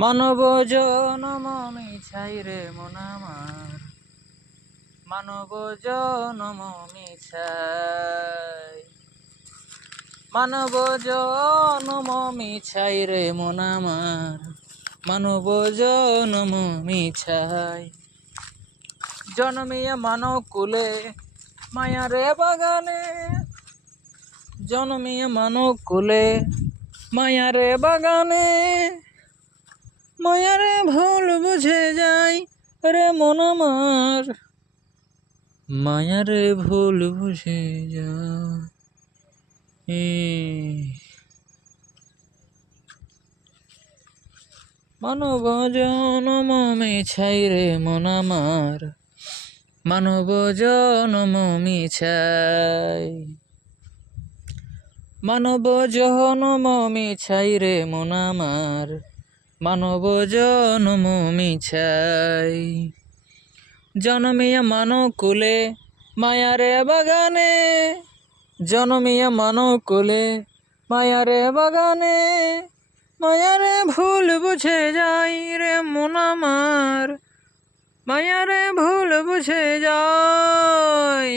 মানব জনম মিছাই রে মন আমার, মানব জনম মিছাই, মানব জনম মিছাই রে মন আমার, মানব জনম মিছাই। জন্মিয়া মানব কুলে মায়ারে বাগানে, জন্মিয়া মানব কুলে মায়ারে বাগানে, মায়ারে ভুল বুঝে যাই রে মন আমার, মায়ারে ভুল বুঝে যাই। মানব জনম মিছাই রে মন আমার, মানব জনম মিছাই, মানব জনম মিছাই রে মন আমার, মানব জনম মিছাই। জন্মিয়া মানব কুলে মায়ারে বাগানে, জন্মিয়া মানব কুলে মায়ারে বাগানে, মায়ারে ভুল বুঝে যাই রে মন আমার, মায়ারে ভুল বুঝে যাই।